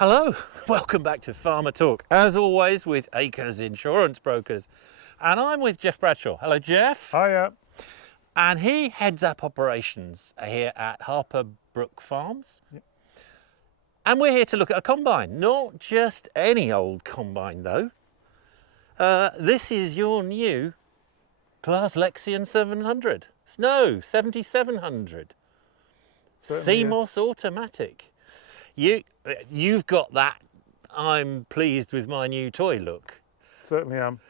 Hello, welcome back to Farmer Talk, as always with Acres Insurance Brokers. And I'm with Jeff Bradshaw. Hello, Jeff. Hiya. And he heads up operations here at Harpers Brook Farms. Yep. And we're here to look at a combine, not just any old combine though. This is your new class Lexion 700. No, 7700. CMOS automatic. You've got that I'm pleased with my new toy look. Certainly am.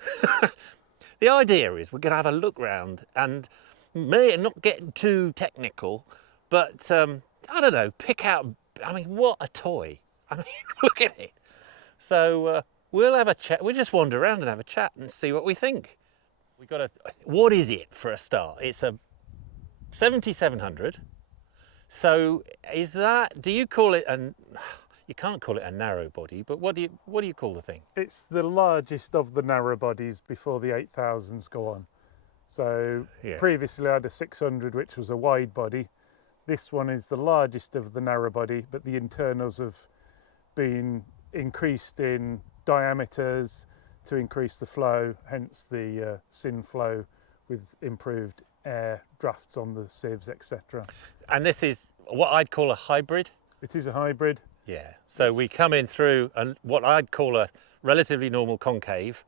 The idea is we're going to have a look round and may not get too technical, but I don't know, pick out, I mean, what a toy. I mean, look at it. So we'll have a chat, we'll just wander around and have a chat and see what we think. What is it for a start? It's a 7700. So is that, do you call it you can't call it a narrow body, but what do you call the thing? It's the largest of the narrow bodies before the 8000s go on. So Yeah. Previously I had a 600, which was a wide body. This one is the largest of the narrow body, but the internals have been increased in diameters to increase the flow, hence the syn flow with improved air drafts on the sieves, etc. And this is what I'd call a hybrid. It is a hybrid. Yeah. So we come in through what I'd call a relatively normal concave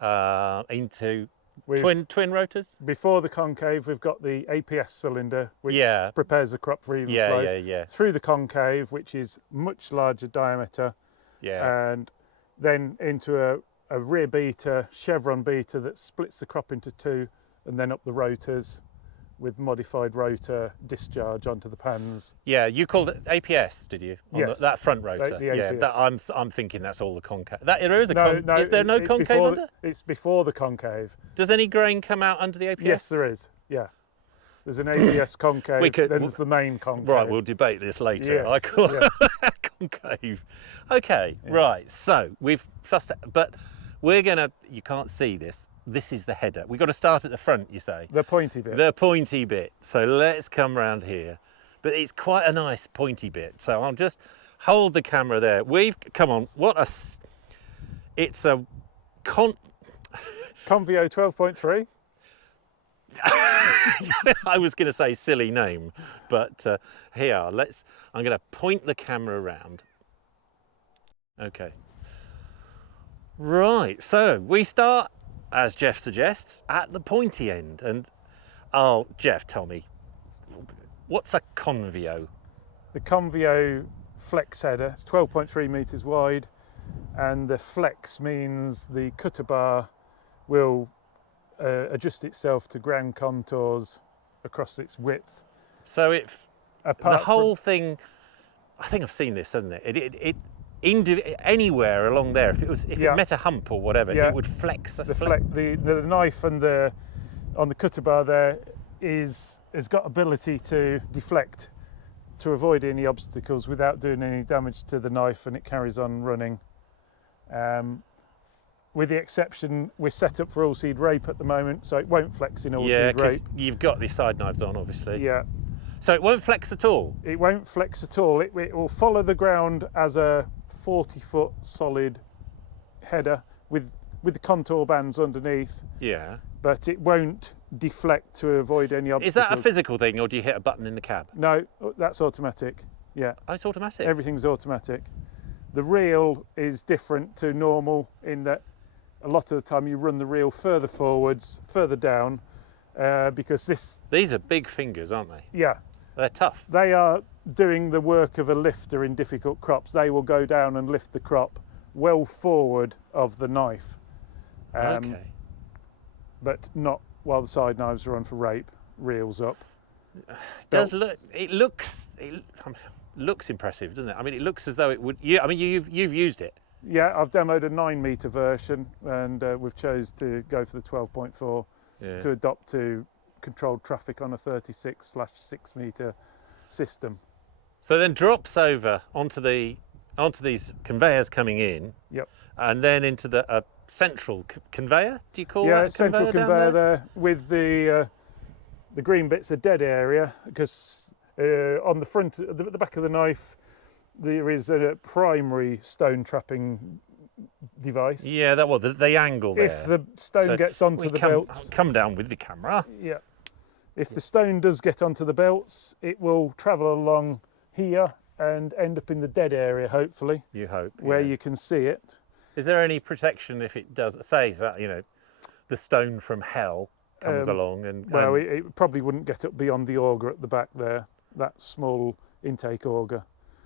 into twin rotors. Before the concave, we've got the APS cylinder, which Yeah. prepares the crop for even flow. Yeah. Through the concave, which is much larger diameter, Yeah. and then into a rear beater, chevron beater that splits the crop into two, and then up the rotors with modified rotor discharge onto the pans. Yeah. You called it APS, did you? On Yes. that front rotor. The Yeah. APS. I'm thinking that's all the concave. There is a No, is there no it's concave before under? It's before the concave. Does any grain come out under the APS? Yes, there is. Yeah. There's an APS concave, then there's the main concave. Right, we'll debate this later. Yes, I call yeah. it concave. Okay, Yeah. right. So we've sussed it, but we're gonna. You can't see this. This is the header. We've got to start at the front, you say. The pointy bit. The pointy bit. So let's come round here. But it's quite a nice pointy bit. So I'll just hold the camera there. Come on. It's a Convio 12.3. I was going to say silly name, but here, I'm going to point the camera around. Okay. Right, so we start, as Jeff suggests, at the pointy end. And, Jeff, tell me, what's a Convio? The Convio Flex header, it's 12.3 metres wide, and the flex means the cutter bar will adjust itself to ground contours across its width. So the whole thing, I think I've seen this, hasn't it? Anywhere along there, if it met a hump or whatever, it would flex. The knife on the cutter bar there has got ability to deflect to avoid any obstacles without doing any damage to the knife, and it carries on running. With the exception, we're set up for all seed rape at the moment, so it won't flex in all seed rape. You've got the side knives on, obviously. Yeah. So it won't flex at all? It won't flex at all. It will follow the ground as a 40-foot solid header with the contour bands underneath. Yeah. But it won't deflect to avoid any obstacles. Is that a physical thing, or do you hit a button in the cab? No, that's automatic. Yeah. Oh, it's automatic? Everything's automatic. The reel is different to normal in that a lot of the time you run the reel further forwards, further down, because These are big fingers, aren't they? Yeah. They're tough. They are doing the work of a lifter in difficult crops. They will go down and lift the crop well forward of the knife. Okay. But not while the side knives are on for rape, reels up. It looks impressive, doesn't it? I mean, it looks as though it would. I mean, you've used it. Yeah, I've demoed a 9 metre version, and we've chose to go for the 12.4 to adopt to controlled traffic on a 36/6 metre system. So then drops over onto these conveyors coming in. Yep. And then into the central conveyor. Do you call that? Yeah, central conveyor there? there with the green bit's a dead area because on the front, the back of the knife, there is a primary stone trapping device. Yeah, that was the angle there. If the stone So gets onto we the come, belts, come down with the camera. yeah. If the stone does get onto the belts, it will travel along here and end up in the dead area, hopefully, You hope. where yeah. you can see it. Is there any protection if it does? Say that the stone from hell comes along and Well, it probably wouldn't get up beyond the auger at the back there. That small intake auger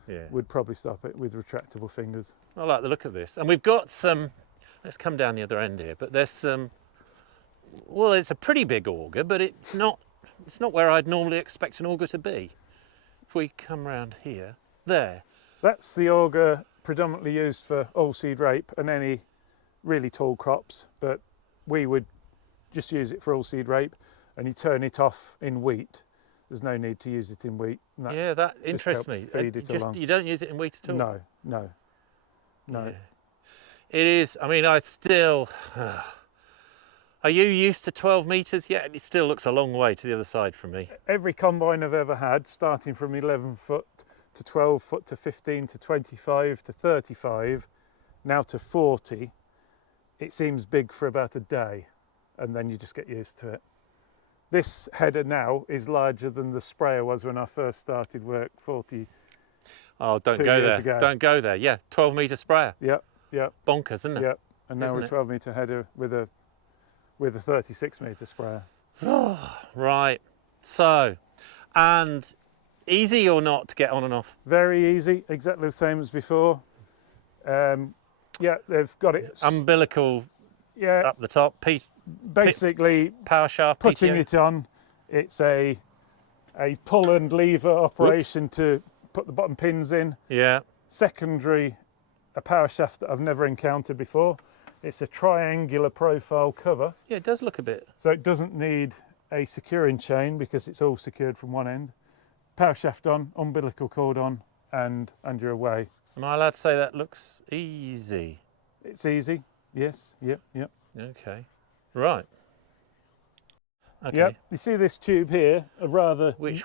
yeah. would probably stop it with retractable fingers. I like the look of this, and we've got some. Let's come down the other end here, but there's some. Well, it's a pretty big auger, but it's not. It's not where I'd normally expect an auger to be. If we come round here, there. That's the auger predominantly used for oilseed rape and any really tall crops, but we would just use it for oilseed rape, and you turn it off in wheat. There's no need to use it in wheat. And Yeah, that just interests helps me. feed it along. You don't use it in wheat at all? No, no, no. Yeah. It is, I mean, I still... Are you used to 12 metres yet? It still looks a long way to the other side from me. Every combine I've ever had, starting from 11 foot to 12 foot to 15 to 25 to 35, now to 40, it seems big for about a day, and then you just get used to it. This header now is larger than the sprayer was when I first started work 40. Oh, don't 2 go years there. ago. Don't go there. Yeah, 12 metre sprayer. Yep, yep, Bonkers, isn't it? yep. And now Isn't we're it? 12 metre header with a 36 metre sprayer. Right. So, and easy or not to get on and off? Very easy, exactly the same as before. Yeah, they've got it. Umbilical Yeah, up the top. basically Power shaft. putting PTO. it on. It's a pull and lever operation to put the bottom pins in. Yeah. Secondary, a power shaft that I've never encountered before. It's a triangular profile cover, Yeah, it does look a bit. so it doesn't need a securing chain because it's all secured from one end. Power shaft on, umbilical cord on, and you're away. Am I allowed to say that looks easy? It's easy. Yes. Yep. Yep. Okay. Right. Okay. Yep. You see this tube here, Which?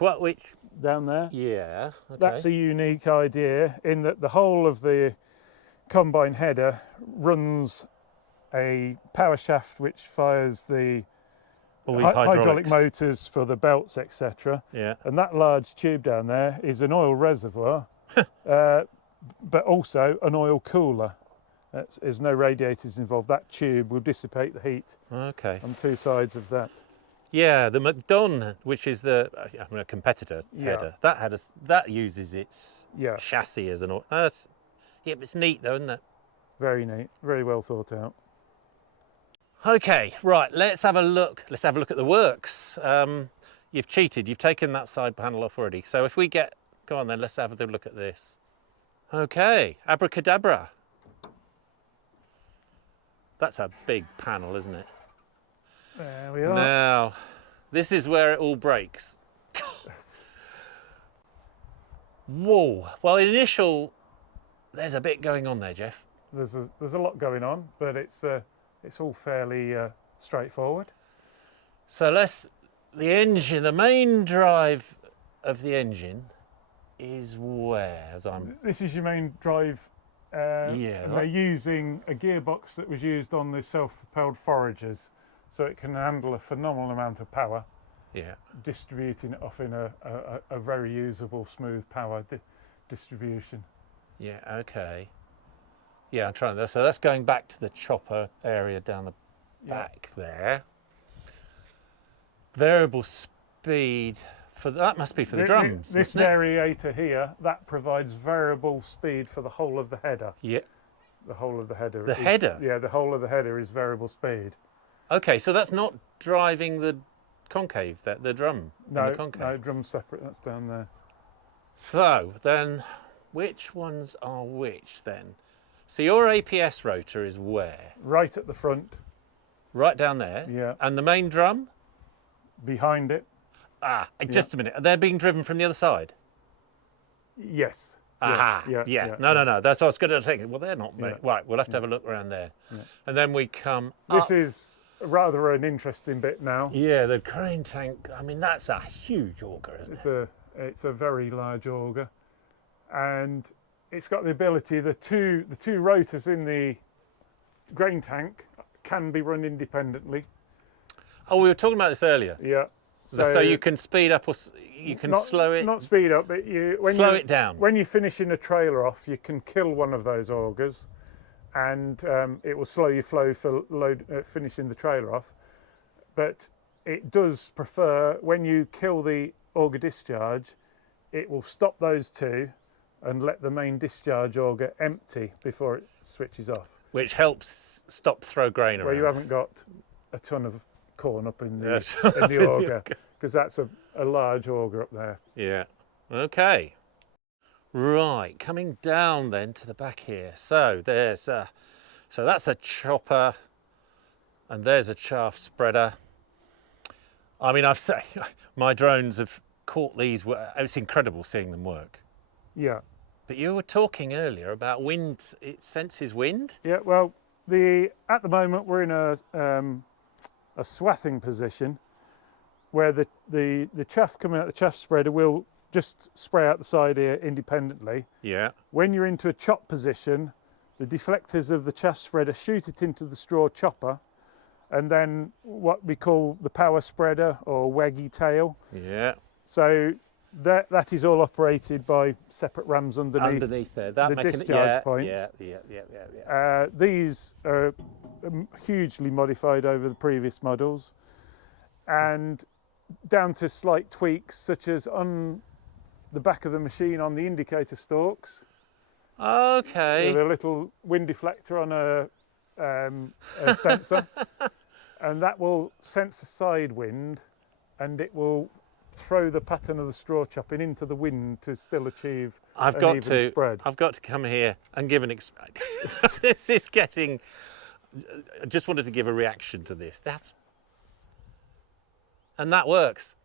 down there? Yeah. Okay. That's a unique idea in that the whole of the combine header runs a power shaft which fires the all these hydraulic motors for the belts, etc. Yeah. And that large tube down there is an oil reservoir, but also an oil cooler. There's no radiators involved. That tube will dissipate the heat Okay. on two sides of that. Yeah, the McDon, which is a competitor Yeah. header, that uses its Yeah, chassis as an oil. Yeah, but it's neat though, isn't it? very neat, very well thought out. Okay, right. Let's have a look. Let's have a look at the works. You've cheated. You've taken that side panel off already. So if we go on then. Let's have a look at this. Okay, abracadabra. That's a big panel, isn't it? There we are. Now, this is where it all breaks. Whoa. Well, there's a bit going on there, Jeff. There's a lot going on, but it's all fairly straightforward. So the main drive of the engine is where, This is your main drive. Yeah. And they're using a gearbox that was used on the self-propelled foragers, so it can handle a phenomenal amount of power, Yeah. distributing it off in a very usable, smooth power distribution. Yeah, okay. Yeah, I'm trying. So that's going back to the chopper area down the back there. Variable speed that must be for the drums. This mustn't it? variator here, that provides variable speed for the whole of the header. Yeah. The whole of the header. The header? Yeah, the whole of the header is variable speed. Okay, so that's not driving the concave, the drum. in No, the concave. no, drum's separate. That's down there. So then, which ones are which then? So your APS rotor is where? Right at the front. Right down there. Yeah. And the main drum? Behind it. Just a minute. They're being driven from the other side. Yes. Aha. Yeah. No. That's what I was going to think. Well, they're not. Yeah. Right. We'll have to have a look around there. Yeah. And then we come This up. is rather an interesting bit now. Yeah, the crane tank. I mean, that's a huge auger, isn't it? It's a very large auger, and it's got the ability, the two rotors in the grain tank can be run independently. Oh, we were talking about this earlier. Yeah. So you can speed up or you can slow it. Not speed up, but slow it down. When you're finishing a trailer off, you can kill one of those augers, and it will slow your flow for finishing the trailer off. But it does prefer, when you kill the auger discharge, it will stop those two and let the main discharge auger empty before it switches off. Which helps stop throw grain around. Where you haven't got a ton of corn up in the, Yes. in the auger, because that's a large auger up there. Yeah. Okay. Right, coming down then to the back here. So there's so that's the chopper, and there's a chaff spreader. I mean, I've said my drones have caught these. It's incredible seeing them work. Yeah. But you were talking earlier about wind. It senses wind. Yeah. Well, at the moment we're in a swathing position where the chaff coming out the chaff spreader will just spray out the side here independently. Yeah. When you're into a chop position, the deflectors of the chaff spreader shoot it into the straw chopper, and then what we call the power spreader or waggy tail. Yeah. So that is all operated by separate rams underneath there. the discharge points. Yeah. These are hugely modified over the previous models, and down to slight tweaks, such as on the back of the machine on the indicator stalks. Okay. With a little wind deflector on a sensor, and that will sense a side wind, and it will throw the pattern of the straw chopping into the wind to still achieve an even spread. I've got to come here and give an this is getting. I just wanted to give a reaction to this. And that works.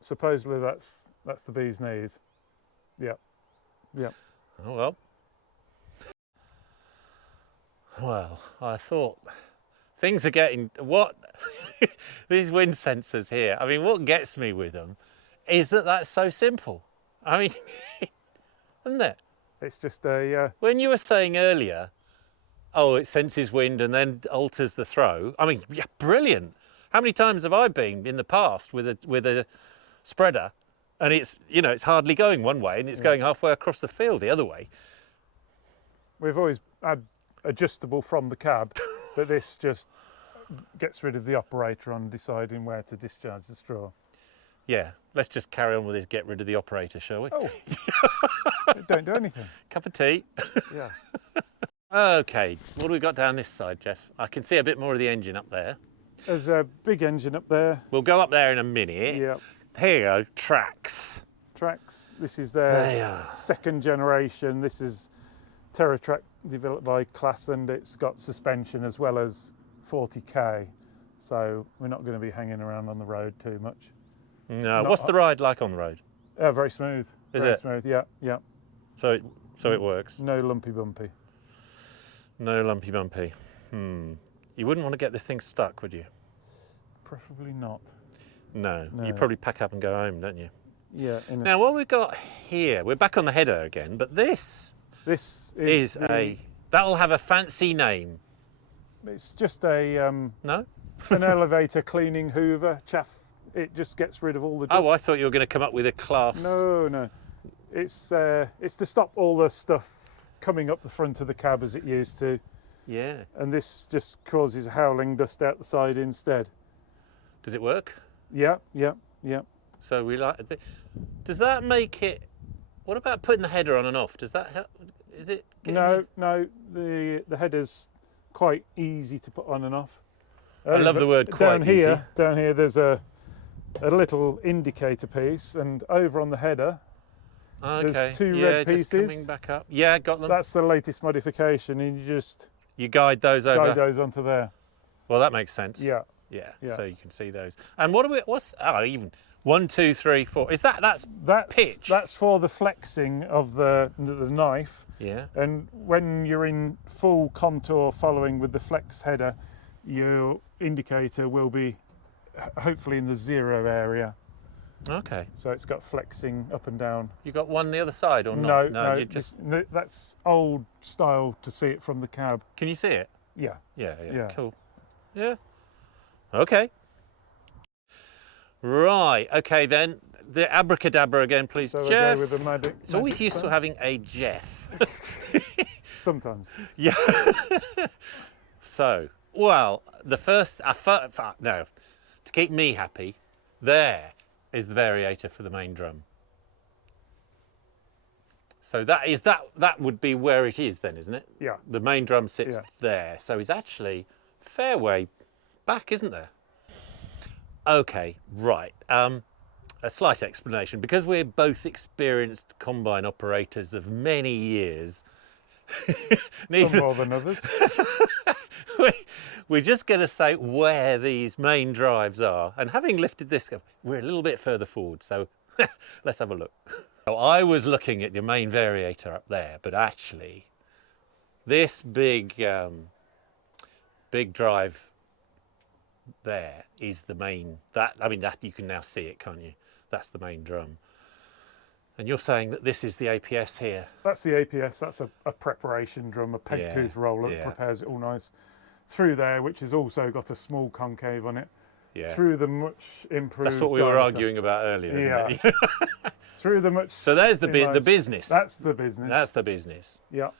Supposedly that's the bee's knees. Yeah. Yeah. Oh well. Well, I thought things are getting these wind sensors here. I mean, what gets me with them is that that's so simple. I mean, isn't it? It's just a. When you were saying earlier, oh, it senses wind and then alters the throw. I mean, yeah, brilliant. How many times have I been in the past with a spreader, and it's hardly going one way and it's going halfway across the field the other way. We've always had adjustable from the cab, but this just gets rid of the operator on deciding where to discharge the straw. Yeah, let's just carry on with this, get rid of the operator, shall we? Oh, don't do anything. Cup of tea. Yeah. Okay, what do we got down this side, Jeff? I can see a bit more of the engine up there. There's a big engine up there. We'll go up there in a minute. Yeah. Here you go, tracks. Tracks, this is their second generation. This is TerraTrack developed by Class, and it's got suspension as well as 40k. So we're not going to be hanging around on the road too much. No, what's the ride like on the road? Very smooth. Very smooth, yeah. So it works? No lumpy bumpy. No lumpy bumpy. You wouldn't want to get this thing stuck, would you? Preferably not. No. You probably pack up and go home, don't you? Yeah. Now what we've got here, we're back on the header again, but this is that'll have a fancy name. It's just a no? an elevator cleaning hoover, chaff. It just gets rid of all the dust. Oh, I thought you were going to come up with a class. No. It's to stop all the stuff coming up the front of the cab as it used to. Yeah. And this just causes howling dust out the side instead. Does it work? Yeah. So we like a bit. Does that make it? What about putting the header on and off? Does that help? Is it? No. The header's quite easy to put on and off. I love the word quite easy. Down here, there's a little indicator piece, and over on the header, there's two red pieces. Just coming back up. Yeah, got them. That's the latest modification, and you guide those over. Guide those onto there. Well, that makes sense. Yeah. So you can see those. And even 1, 2, 3, 4. Is that's pitch? That's for the flexing of the knife. Yeah. And when you're in full contour following with the flex header, your indicator will be hopefully in the 0 area. Okay. So it's got flexing up and down. You got one the other side or No, not? no, You just. that's old style to see it from the cab. Can you see it? Yeah. Yeah. Cool. Yeah. Okay. Right. Okay then. The abracadabra again, please, So Jeff. I go with the magic. It's always magic useful stone. having a Jeff. Sometimes. Yeah. So, well, the first, no, to keep me happy, there is the variator for the main drum. So that would be where it is then, isn't it? Yeah. The main drum sits Yeah. there. So it's actually a fair way back, isn't there? Okay, right. A slight explanation. Because we're both experienced combine operators of many years, Some more than others. we're just going to say where these main drives are. And having lifted this, we're a little bit further forward. So let's have a look. So I was looking at your main variator up there, but actually this big drive there is the main, that you can now see it, can't you? That's the main drum. And you're saying that this is the APS here. That's the APS. That's a preparation drum, a peg tooth roller that prepares it all nice. Through there, which has also got a small concave on it. Yeah. Through the much improved. That's what we were arguing about earlier. Yeah. Isn't it? Through the much. So there's the business. That's the business. That's the business. Yeah.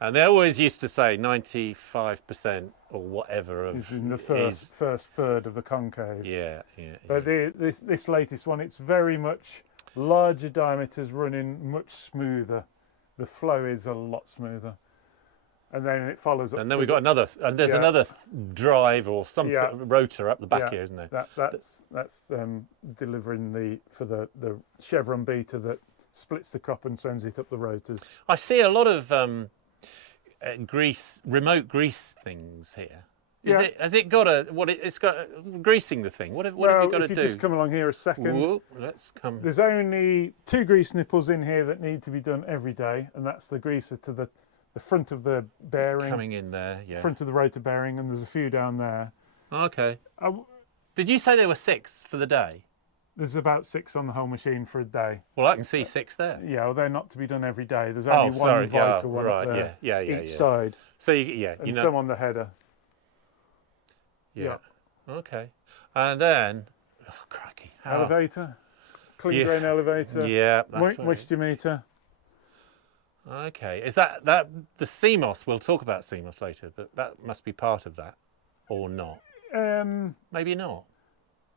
And they always used to say 95% or whatever of is in the first third of the concave. Yeah. But this latest one, it's very much larger diameters running much smoother. The flow is a lot smoother. And then it follows up. And then we've got another, and there's another drive or some rotor up the back here, isn't there? That's delivering for the chevron beater that splits the crop and sends it up the rotors. I see a lot of remote grease things here. Has it got it's got greasing the thing? What have you got to do? If you just come along here a second. Whoa, let's come. There's only 2 grease nipples in here that need to be done every day, and that's the greaser to the front of the bearing. Coming in there, yeah. Front of the rotor bearing, and there's a few down there. Okay. Did you say there were 6 for the day? There's about 6 on the whole machine for a day. Well, I can see 6 there. Yeah, well, they're not to be done every day. There's only one vital one up there, each side. So and some on the header. Yeah. Okay. And then, oh, crikey. Elevator, clean grain elevator. Yeah. Moisture meter. Okay. Is that the CMOS? We'll talk about CMOS later, but that must be part of that, or not? Maybe not.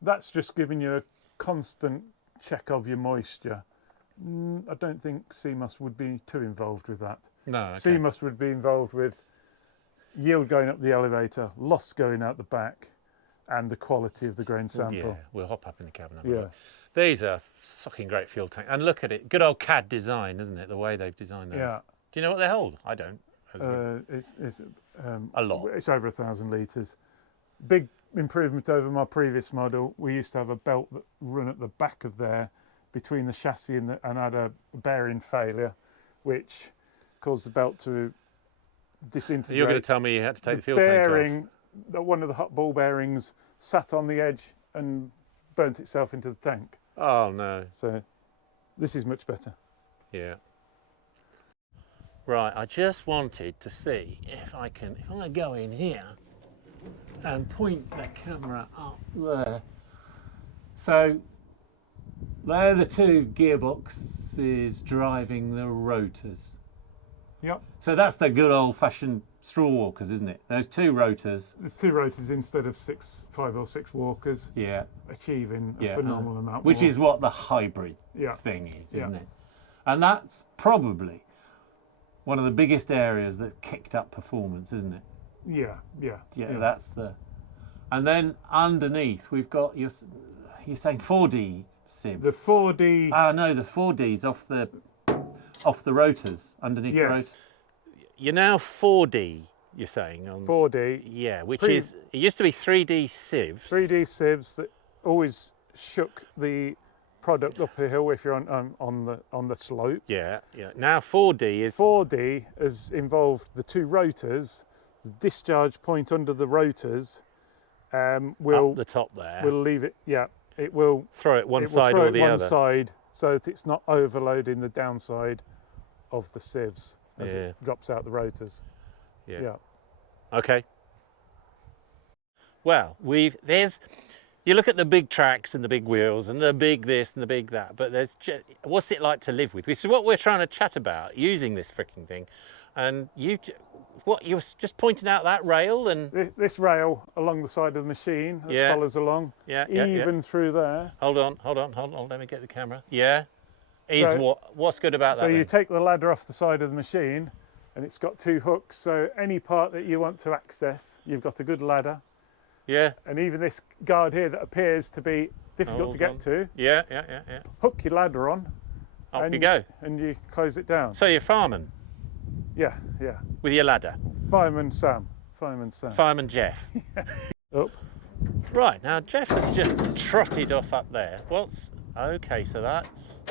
That's just giving you a constant check of your moisture. I don't think CMOS would be too involved with that. No. Okay. CMOS would be involved with yield going up the elevator, loss going out the back, and the quality of the grain sample. Yeah, we'll hop up in the cabin. Yeah. These are fucking great fuel tank. And look at it. Good old CAD design, isn't it? The way they've designed those. Yeah. Do you know what they hold? I don't. It's a lot. It's over 1,000 litres. Big improvement over my previous model. We used to have a belt that run at the back of there between the chassis and had a bearing failure, which caused the belt to disintegrate. You're going to tell me you had to take the fuel tank off? One of the hot ball bearings sat on the edge and burnt itself into the tank. Oh no. So this is much better. Yeah. Right, I just wanted to see if I go in here and point the camera up there. So they're the 2 gearboxes driving the rotors. Yep. So that's the good old-fashioned straw walkers, isn't it? Those 2 rotors. There's 2 rotors instead of 5 or 6 walkers. Yeah. Achieving a phenomenal amount. Which more. is what the hybrid thing is, isn't it? And that's probably one of the biggest areas that kicked up performance, isn't it? Yeah. That's the. And then underneath we've got you're saying 4D sieves. The 4D. No, the 4Ds off the rotors underneath the rotors. You're now 4D. You're saying on 4D. Yeah, which is it used to be 3D sieves. 3D sieves that always shook the product up a hill if you're on the slope. Yeah. Now 4D has involved the 2 rotors. The discharge point under the rotors will up the top there. We'll leave it. Yeah. it will throw it one will side throw or it the one other. side so that it's not overloading the downside of the sieves as Yeah. it drops out the rotors. Yeah. Yeah. Okay. Well, you look at the big tracks and the big wheels and the big this and the big that, but what's it like to live with? Which is what we're trying to chat about, using this freaking thing. And you were just pointing out that rail and This rail along the side of the machine that Yeah. follows along, yeah, even through there. Hold on. Let me get the camera. Yeah. Is So- what's good about So that? you then? take the ladder off the side of the machine, and it's got 2 hooks. So any part that you want to access, you've got a good ladder. Yeah. And even this guard here that appears to be difficult Hold to get on. to, Yeah. hook your ladder on, Up and you go. and you close it down. So you're farming Yeah. with your ladder. Fireman Sam. Fireman Jeff. Up. Right, now Jeff has just trotted off up there. Okay, so let's,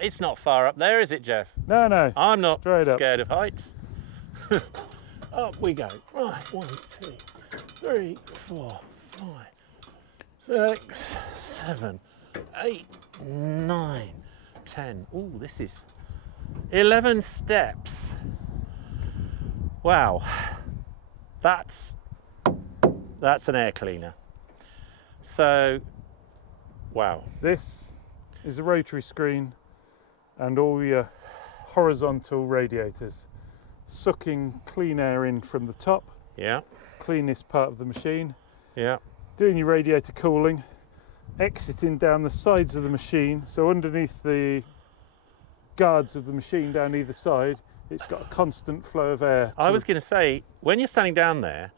it's not far up there, is it, Jeff? No. I'm not Straight up. scared of heights. Up we go. Right, 1, 2, 3, 4, 5, 6, 7, 8, 9, 10. Ooh, this is 11 steps. Wow, that's an air cleaner. So, wow. This is a rotary screen and all your horizontal radiators, sucking clean air in from the top, Yeah, cleanest part of the machine, yeah, doing your radiator cooling, exiting down the sides of the machine. So underneath the guards of the machine down either side, it's got a constant flow of air. I was going to say, when you're standing down there,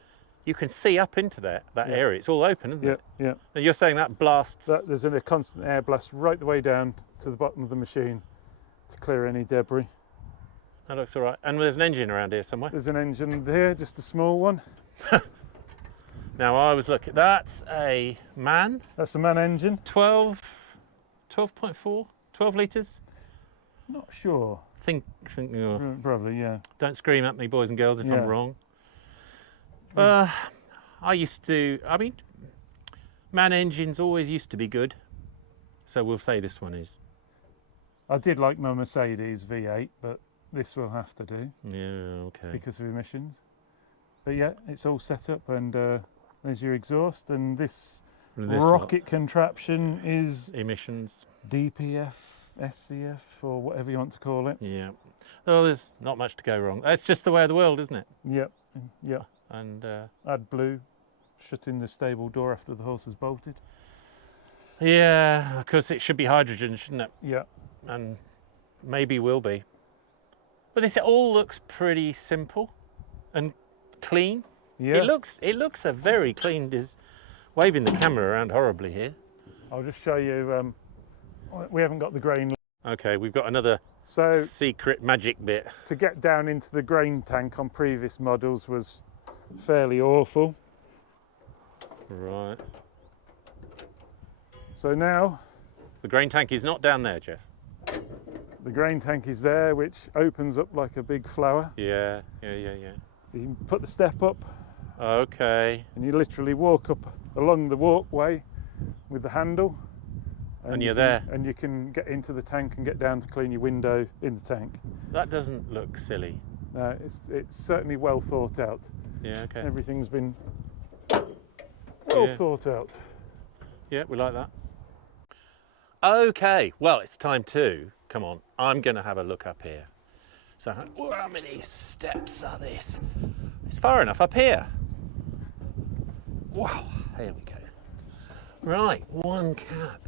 you can see up into that area. It's all open, isn't it? Yeah. And you're saying that blasts. There's a constant air blast right the way down to the bottom of the machine to clear any debris. That looks all right. And there's an engine around here somewhere. There's an engine here, just a small one. Now I was looking. That's a MAN. That's a MAN engine. 12.4, 12 litres. Not sure. Think. Probably, yeah. Don't scream at me, boys and girls, if Yeah. I'm wrong. I mean, MAN engines always used to be good. So we'll say this one is. I did like my Mercedes V8, but this will have to do Yeah, okay. because of emissions. But yeah, it's all set up, and there's your exhaust, and this rocket contraption is emissions. DPF, SCF, or whatever you want to call it. Yeah. Well, there's not much to go wrong. It's just the way of the world, isn't it? Yep, yeah. And AdBlue, shutting the stable door after the horse has bolted. yeah, because it should be hydrogen, shouldn't it? Yeah. And maybe will be. But this all looks pretty simple and clean. Yeah. It looks a very clean. Waving the camera around horribly here. I'll just show you. We haven't got the grain. Okay, we've got another So secret magic bit. to get down into the grain tank on previous models was fairly awful. Right. So now The grain tank is not down there, Jeff. the grain tank is there, which opens up like a big flower. Yeah. You can put the step up, Okay. and you literally walk up along the walkway with the handle. And you you're can- there. And you can get into the tank and get down to clean your window in the tank. That doesn't look silly. No, it's certainly well thought out. Yeah, okay. Everything's been well Yeah. thought out. Yeah, we like that. Okay, well, it's time to, come on, I'm going to have a look up here. So, how many steps are this? It's far enough up here. Wow, here we go. Right, one cab.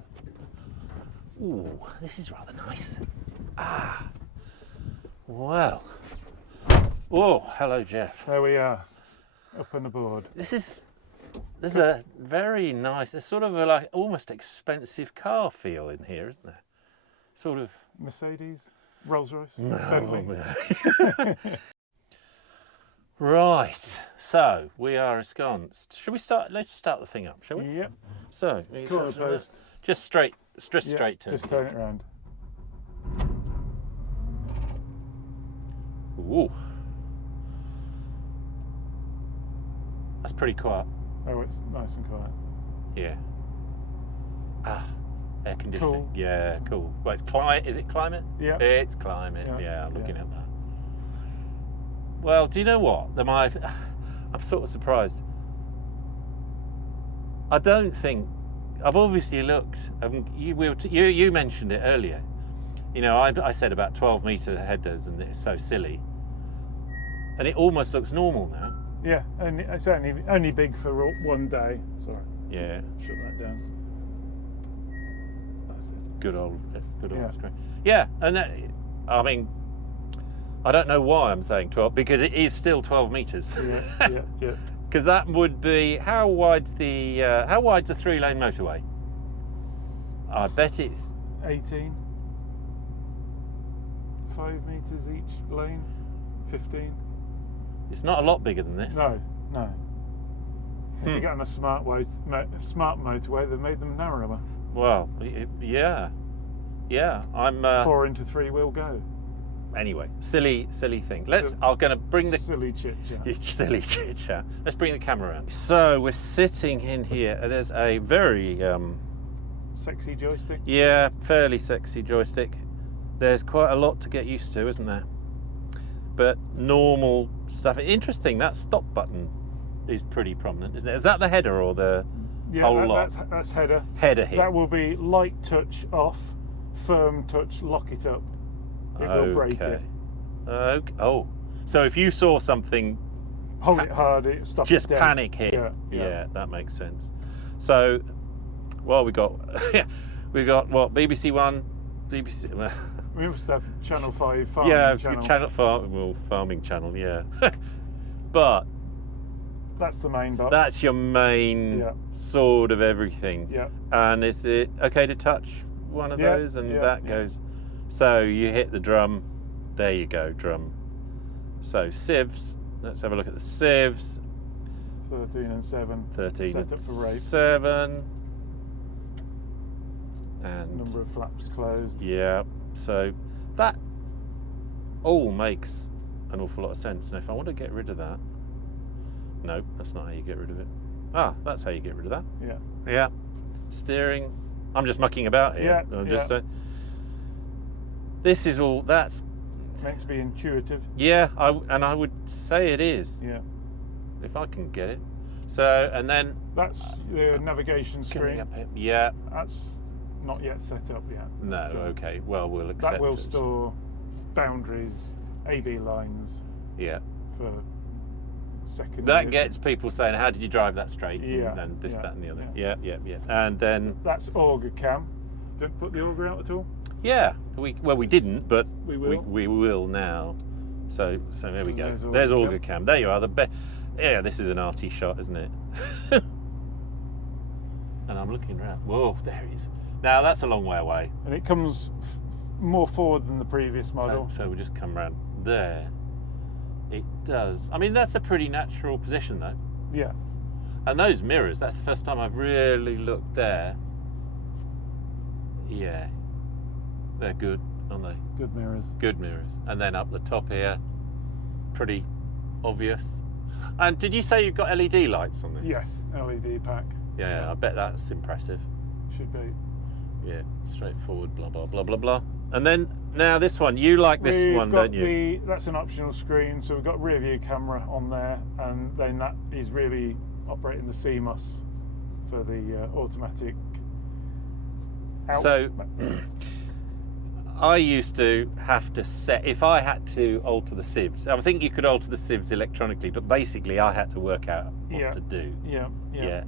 Ooh, this is rather nice. Wow. Oh, hello, Jeff. There we are, up and aboard. There's a very nice, there's sort of a like almost expensive car feel in here, isn't there? Sort of. Mercedes, Rolls-Royce, Bentley. Right, so we are ensconced. Should we start? Let's start the thing up, shall we? Yep. So, Quarter post. just straight Yeah, straight turn. just turn it around. Ooh. That's pretty quiet. Oh, it's nice and quiet. Yeah. Air conditioning. Cool. Yeah, cool. Well, it's climate. Is it climate? Yeah. It's climate. Yeah, Yeah, I'm looking yeah. at that. Well, do you know what? I'm sort of surprised. I don't think I've obviously looked. You mentioned it earlier. You know, I said about 12 metre headers, and it's so silly. And it almost looks normal now. Yeah, and it's only big for one day. Sorry. Yeah. Just shut that down. That's it. Good old Yeah. screen. Yeah, and I mean, I don't know why I'm saying 12, because it is still 12 metres. Yeah. Because that would be, how wide's a 3-lane motorway? I bet it's 18. 5 metres each lane. 15. It's not a lot bigger than this. No. If you get on a smart motorway, they've made them narrower. Well, yeah. I'm 4 into 3 will go. anyway. Silly thing. I'm going to bring the silly chit chat. silly chit chat. Let's bring the camera around. So we're sitting in here. There's a very Sexy joystick. yeah, fairly sexy joystick. There's quite a lot to get used to, isn't there? But normal stuff. Interesting, that stop button is pretty prominent, isn't it? Is that the header or the whole lot? That's header. Header here. That will be light touch off, firm touch, lock it up. It will break it. Okay. Oh, so if you saw something, Hold it hard, it stops. just dead. panic hit. Yeah. That makes sense. So, well, we got what, BBC One, BBC. We must have Channel 5 farming Yeah, channel. farming channel. Yeah, but That's the main box. that's your main sort of everything. Yeah. And is it okay to touch one of those? And that goes. So you hit the drum. There you go, drum. So sieves. Let's have a look at the sieves. 13 and 7. 13 Set and up for rape. 7. And Number of flaps closed. yeah, so that all makes an awful lot of sense. And if I want to get rid of that, no, that's not how you get rid of it. Ah, that's how you get rid of that. Yeah. Yeah, steering. I'm just mucking about here. Yeah, I'm just this is all. That's Meant to be intuitive. yeah. I would say it is, Yeah. if I can get it. So and then That's the navigation coming screen. up here. Yeah. That's not yet set up yet. No. So Okay. Well, we'll accept that will it. store boundaries, AB lines Yeah. for second. That gets people saying, "How did you drive that straight?" Yeah, And this, yeah, that, and the other. yeah. Yeah. And then, That's auger cam. Don't put the auger out at all. yeah, we didn't, but We will. we will now. So there we go. There's auger There's auger cam. cam. There you are. Yeah, this is an arty shot, isn't it? And I'm looking around. Whoa, there it is. Now that's a long way away. And it comes more forward than the previous model. So we'll just come around there. It does. I mean, that's a pretty natural position, though. Yeah. And those mirrors, that's the first time I've really looked there. Yeah, they're good, aren't they? Good mirrors. Good mirrors. And then up the top here, pretty obvious. And did you say you've got LED lights on this? Yes. LED pack. Yeah, I bet that's impressive. Should be. Yeah, straightforward, blah, blah, blah, blah, blah. And then, now this one, you like this one, don't you? That's an optional screen, so we've got rear view camera on there, and then that is really operating the CMOS for the automatic out. So, I used to have to set, if I had to alter the sieves, I think you could alter the sieves electronically, but basically I had to work out what to do. Yeah.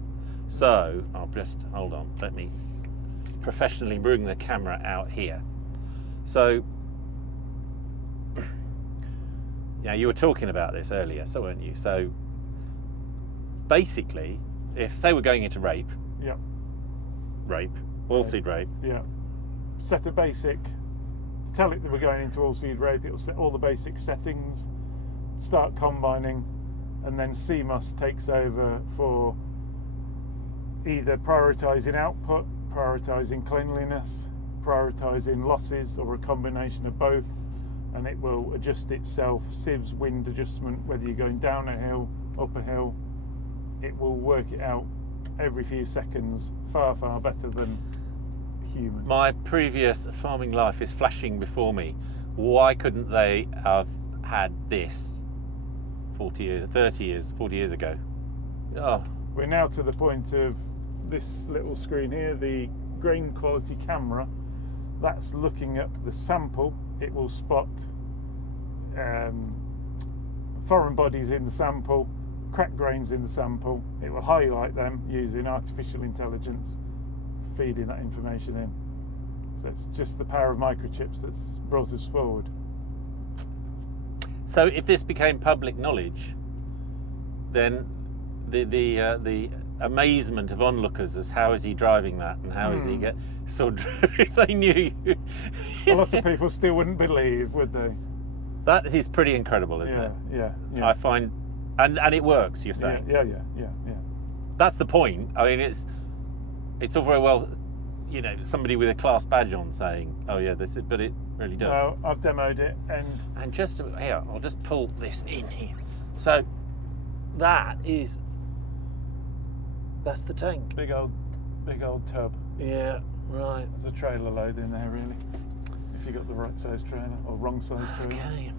So, I'll just, hold on, let me professionally bring the camera out here. So, yeah, you were talking about this earlier, so weren't you? So, basically, if, say we're going into rape, oilseed rape, Yeah. Set a basic. Tell it that we're going into oilseed rape. It'll set all the basic settings. Start combining, and then CMOS takes over for either prioritising output, prioritising cleanliness, prioritising losses, or a combination of both, and it will adjust itself. Sieves wind adjustment, whether you're going down a hill, up a hill, it will work it out every few seconds, far better than human. My previous farming life is flashing before me. Why couldn't they have had this 40 years, 30 years, 40 years ago? Oh, We're now to the point of this little screen here, the grain quality camera. That's looking at the sample. It will spot foreign bodies in the sample, cracked grains in the sample. It will highlight them using artificial intelligence, feeding that information in. So it's just the power of microchips that's brought us forward. so if this became public knowledge, then the amazement of onlookers as how is he driving that and how is he get sort of if they knew you. A lot of people still wouldn't believe, would they? That is pretty incredible, isn't Yeah, it? yeah. I find, and it works. You're saying Yeah. that's the point. I mean, it's all very well, you know, somebody with a class badge on saying, "Oh yeah, this is," but it really does. No, I've demoed it, And just here, I'll just pull this in here. So that's the tank. big old tub. Yeah, right. There's a trailer load in there, really. If you got the right size trailer or wrong size trailer. Okay.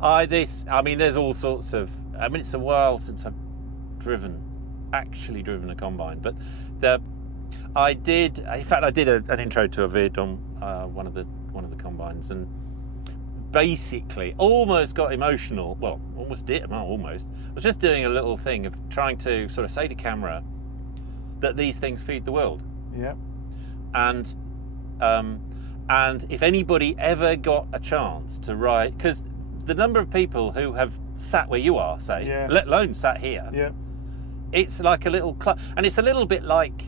I mean, there's all sorts of. I mean, it's a while since I've actually driven a combine, but I did. In fact, I did an intro to a vid on one of the combines, and basically almost got emotional. Well, almost did. Well, almost. I was just doing a little thing of trying to sort of say to camera that these things feed the world, Yeah. and if anybody ever got a chance to ride, because the number of people who have sat where you are, say, Yeah. let alone sat here, Yeah. it's like a little club, and it's a little bit like,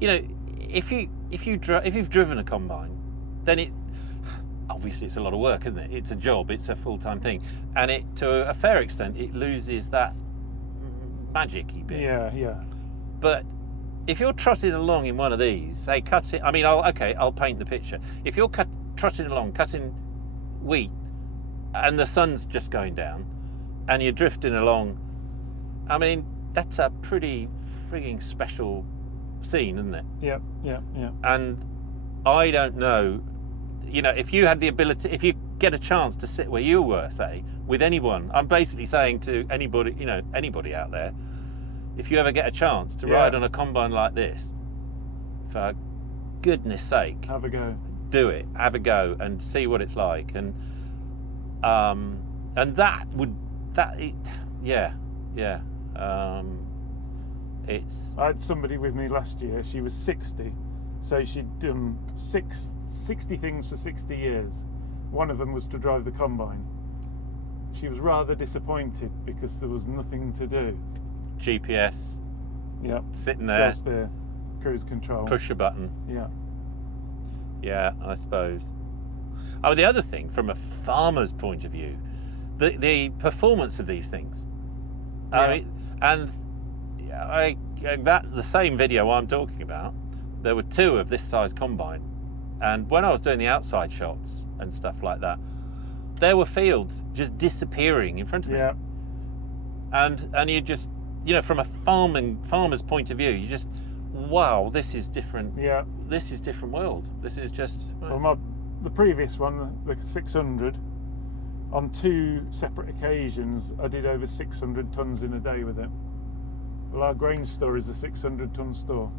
you know, if you've driven a combine, then it obviously it's a lot of work, isn't it? It's a job, it's a full-time thing, and it to a fair extent it loses that magic-y bit. Yeah. But if you're trotting along in one of these, say cutting, I mean, I'll paint the picture. If you're trotting along, cutting wheat, and the sun's just going down, and you're drifting along, I mean, that's a pretty frigging special scene, isn't it? Yeah. And I don't know, you know, if you had the ability, if you get a chance to sit where you were, say, with anyone, I'm basically saying to anybody, you know, anybody out there, if you ever get a chance to ride on a combine like this, for goodness sake, Have a go. do it, have a go and see what it's like. And it's I had somebody with me last year. She was 60, so she'd done 60 things for 60 years. One of them was to drive the combine. She was rather disappointed because there was nothing to do. GPS, Yeah. sitting there, Self-steer, cruise control. push a button. Yeah. I suppose. Oh, the other thing, from a farmer's point of view, the performance of these things. I mean, that's the same video I'm talking about. There were two of this size combine, and when I was doing the outside shots and stuff like that, there were fields just disappearing in front of me. Yeah. And you just, you know, from a farmer's point of view, you just, wow, this is different. Yeah. This is different world. This is just. Well, the previous one, the 600, on 2 separate occasions, I did over 600 tons in a day with it. Well, our grain store is a 600-ton store.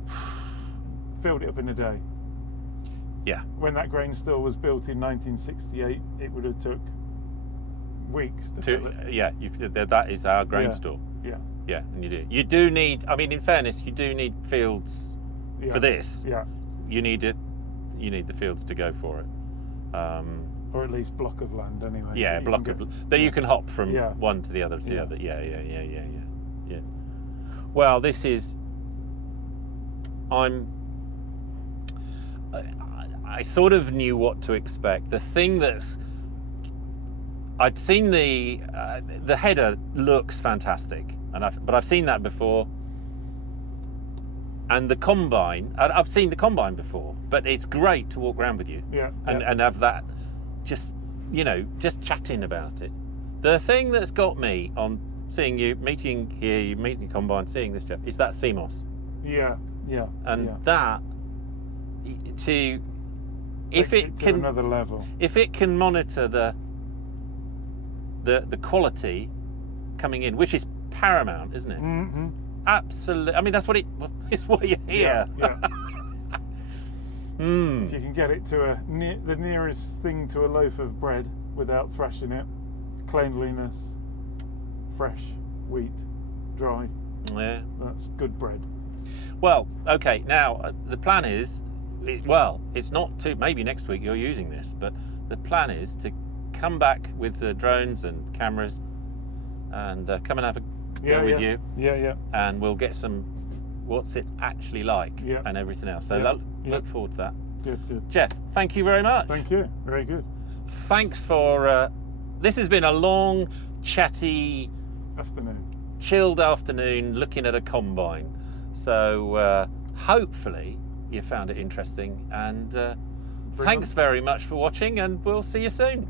Filled it up in a day. Yeah. When that grain store was built in 1968, it would have took weeks to fill it. Yeah, that is our grain store. Yeah. Yeah, and you do need. I mean, in fairness, you do need fields for this. Yeah. You need it. You need the fields to go for it. Or at least block of land, anyway. Yeah, that you can that you can hop from one to the other to the other. Yeah. Well, this is. I sort of knew what to expect. The thing I'd seen the header looks fantastic, but I've seen that before. And the combine, I've seen the combine before, but it's great to walk around with you and have that, just, you know, just chatting about it. The thing that's got me on seeing you, meeting here, you meeting the combine, seeing this, Jeff, is that CMOS. Yeah. And that, to, if Takes it to can, another level. if it can monitor the quality coming in, which is paramount, isn't it? Mm-hmm. Absolutely. I mean, that's what it's why you're here. Yeah. Mm. If you can get it to the nearest thing to a loaf of bread without thrashing it, cleanliness, fresh wheat, dry. Yeah. That's good bread. Well, okay. Now the plan is, it's not too. Maybe next week you're using this, but the plan is to come back with the drones and cameras, and come and have a go with you, Yeah. and we'll get some what's it actually like, and everything else. So look forward to that. Good. Jeff, thank you very much. Thank you. Very good. Thanks for. This has been a long, chatty, Afternoon. chilled afternoon looking at a combine. So hopefully you found it interesting, and thanks very much for watching, and we'll see you soon.